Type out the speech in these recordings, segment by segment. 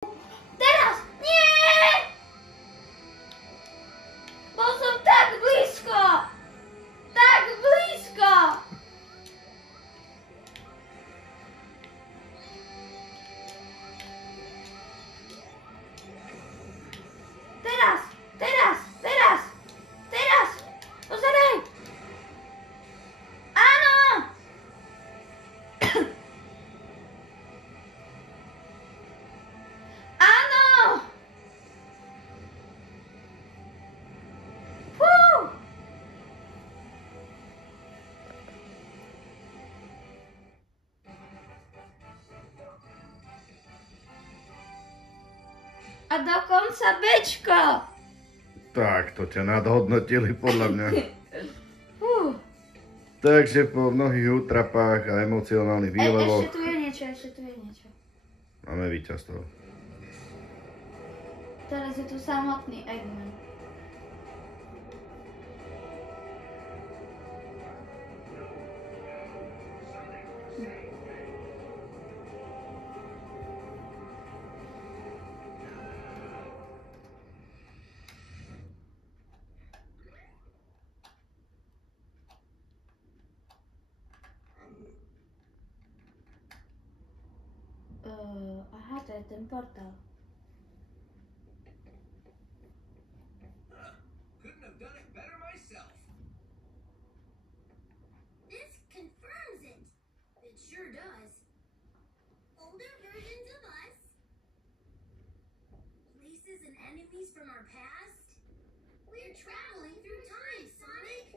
Teraz! Nie! Bol som tak blízko! Tak blízko! Teraz! Teraz! Teraz! Teraz! Pozeraj! Áno! Áno! Fú! A dokonca Bčko! Tak, to ťa nadhodnotili podľa mňa. Fú. Takže po mnohých útrapách a emocionálnych výlevoch Ešte tu je niečo. máme víťazstvo. Teraz je tu samotný Eggman. Aha, to je ten portál. Couldn't have done it better myself. This confirms it. It sure does. Older versions of us. Places and enemies from our past. We're traveling through time, Sonic.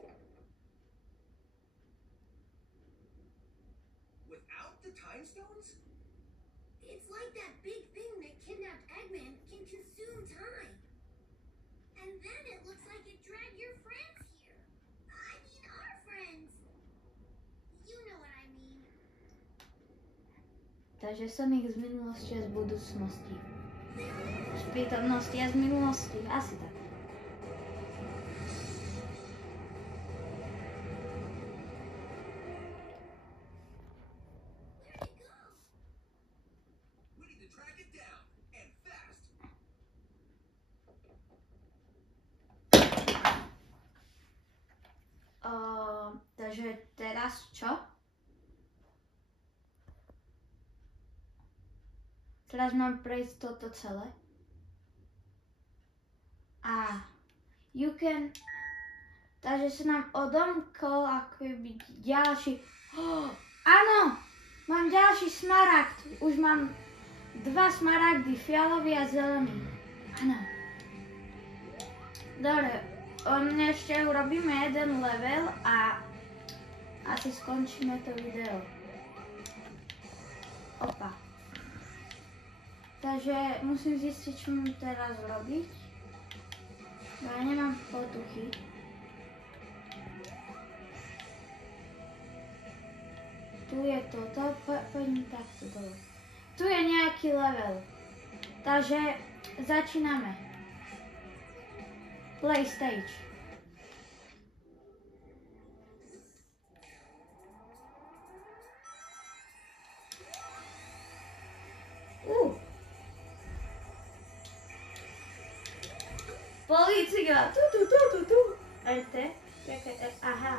Without the time stones? It's like that big thing that kidnapped Eggman can consume time. And then it looks like it dragged your friends here. I mean our friends. You know what I mean. Takže Sonic z minulosti a z budúcnosti. Z prítomnosti a z minulosti. Asi tak. Where'd it go? We need to track it down, and fast. Takže teraz čo? Teraz mám prejsť toto celé. A you can... Takže sa nám odomkol akoby ďalší... Áno! Mám ďalší smaragd. Už mám 2 smaragdy, fialový a zelený. Áno. Dobre, ešte urobíme jeden level a asi skončíme to video. Opa. Takže musím zistiť, čo mám teraz robiť. Ja nemám potuchy. Tu je toto, poďme takto dole. Tu je nejaký level. Takže začíname. Play stage. Polícia! Tu. RT. Aha.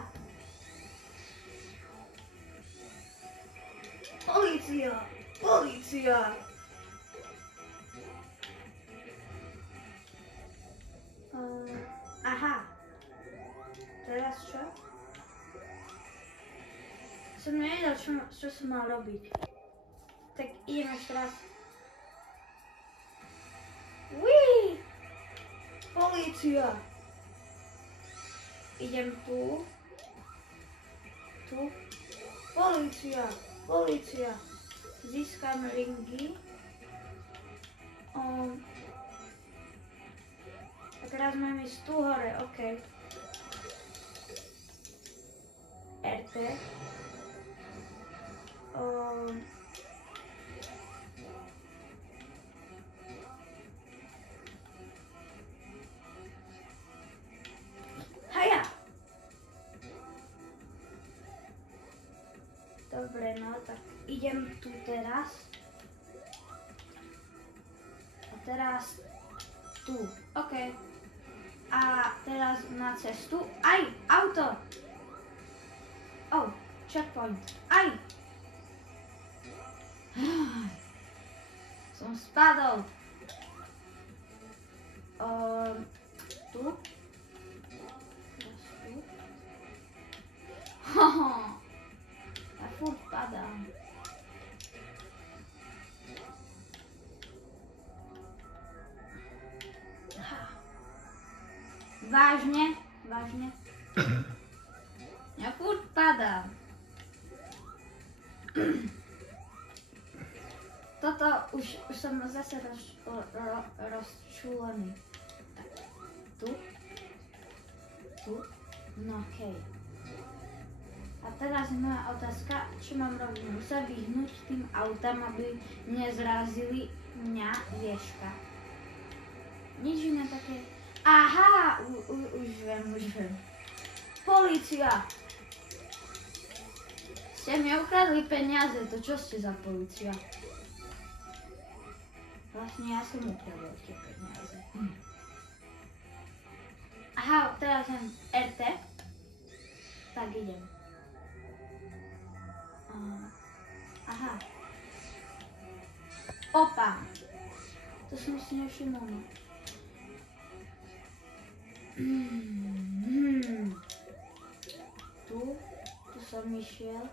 Polícia! Aha. Teraz čo? Som nevedel, čo som mal robiť. Tak idem ešte raz. Uí! Polícia! Idem tu. Tu. Polícia! Získam ringy. A teraz mám ísť tu hore, OK. RT. Haja! Dobre, no tak idem tu teraz. teraz tu. OK. A teraz na cestu. Aj, auto. Oh, checkpoint. Aj. Som spadol. Tu. Teraz tu. Ja furt padám. Vážne? Vážne? Ja furt padám. Toto už som zase rozčúlený. Tu. Tu. No okej. A teraz je moja otázka, čo mám robiť? Musím sa vyhnúť tým autám, aby nezrazili mňa vieška. Nič iné také. Aha, už viem. Polícia! Ste mi ukradli peniaze, to čo ste za polícia? Vlastne ja som ukradol tie peniaze. Aha, teraz len RT. Tak idem. Aha. Opa. To som si nevšimol. Tu som išiel.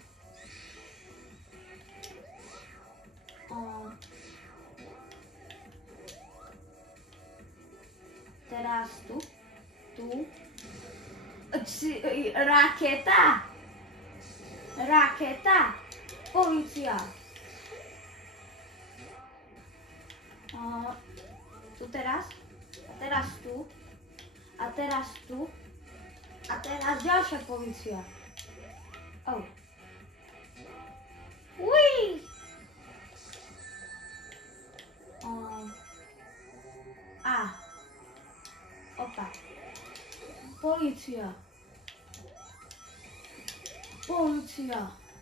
Teraz tu. Raketa. Polícia. Tu teraz. A teraz tu. A teraz tu. A teraz ďalšia polícia. Oh. Uí! Opa. Polícia.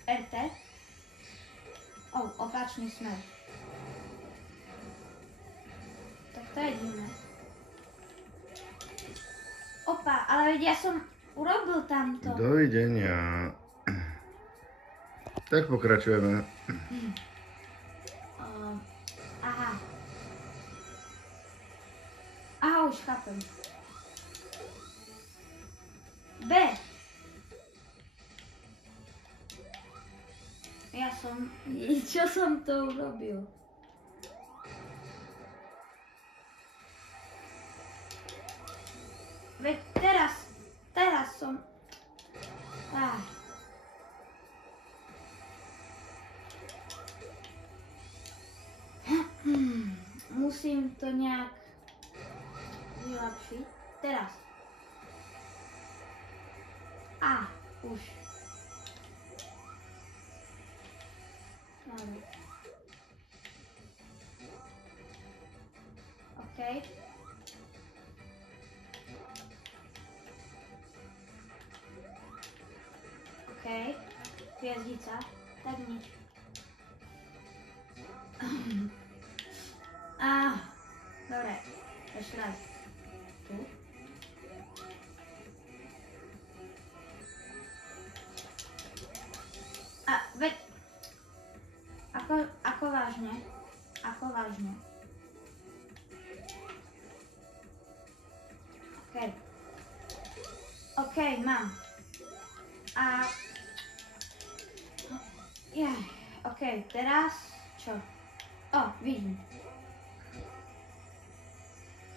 RT. Oh, opačný smer. Tak to je divné. Opa, ale veď ja som urobil tamto. Dovidenia. Tak pokračujeme. Aha, už chápem. B. Čo som to urobil? Veď teraz som... Musím to nejak vylepšiť. Teraz. Už. Dobre. OK. Hviezdica. Tak nič. Dobre. Ešte raz. Tu. Veď. Ako vážne? OK, mám. OK, teraz čo? Vidím.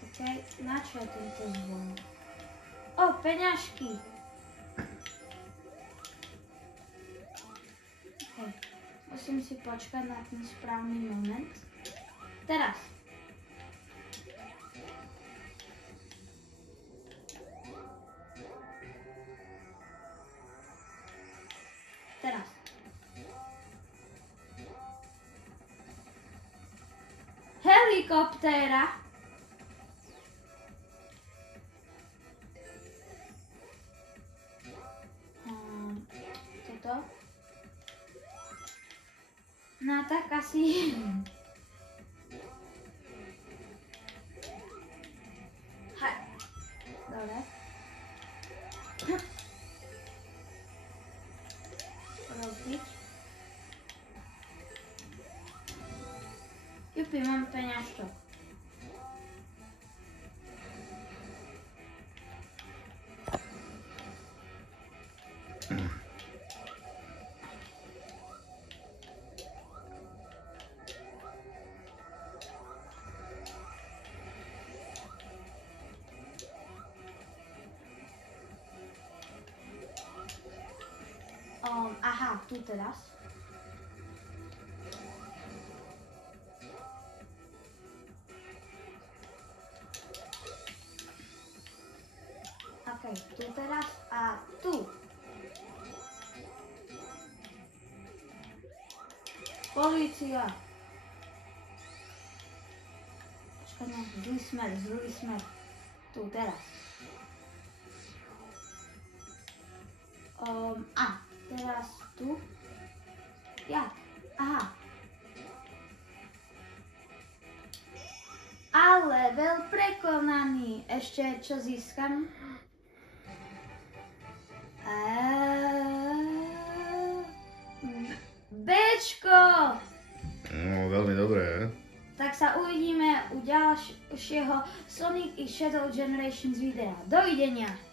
OK, na čo je tento zvon? Peňažky. OK, musím si počkať na ten správny moment. Teraz. Helikoptéra. Toto. No tak asi... kúpim, mám peňažtok. Aha, tu teraz. Okej, tu teraz a tu. Polícia. Počkaj, no, zlý smer. Tu teraz. Teraz tu. Jak? Aha. A level prekonaný. Ešte čo získam? Bčko! No, veľmi dobré. Tak sa uvidíme u ďalšieho Sonic X Shadow Generations videa. Dovidenia!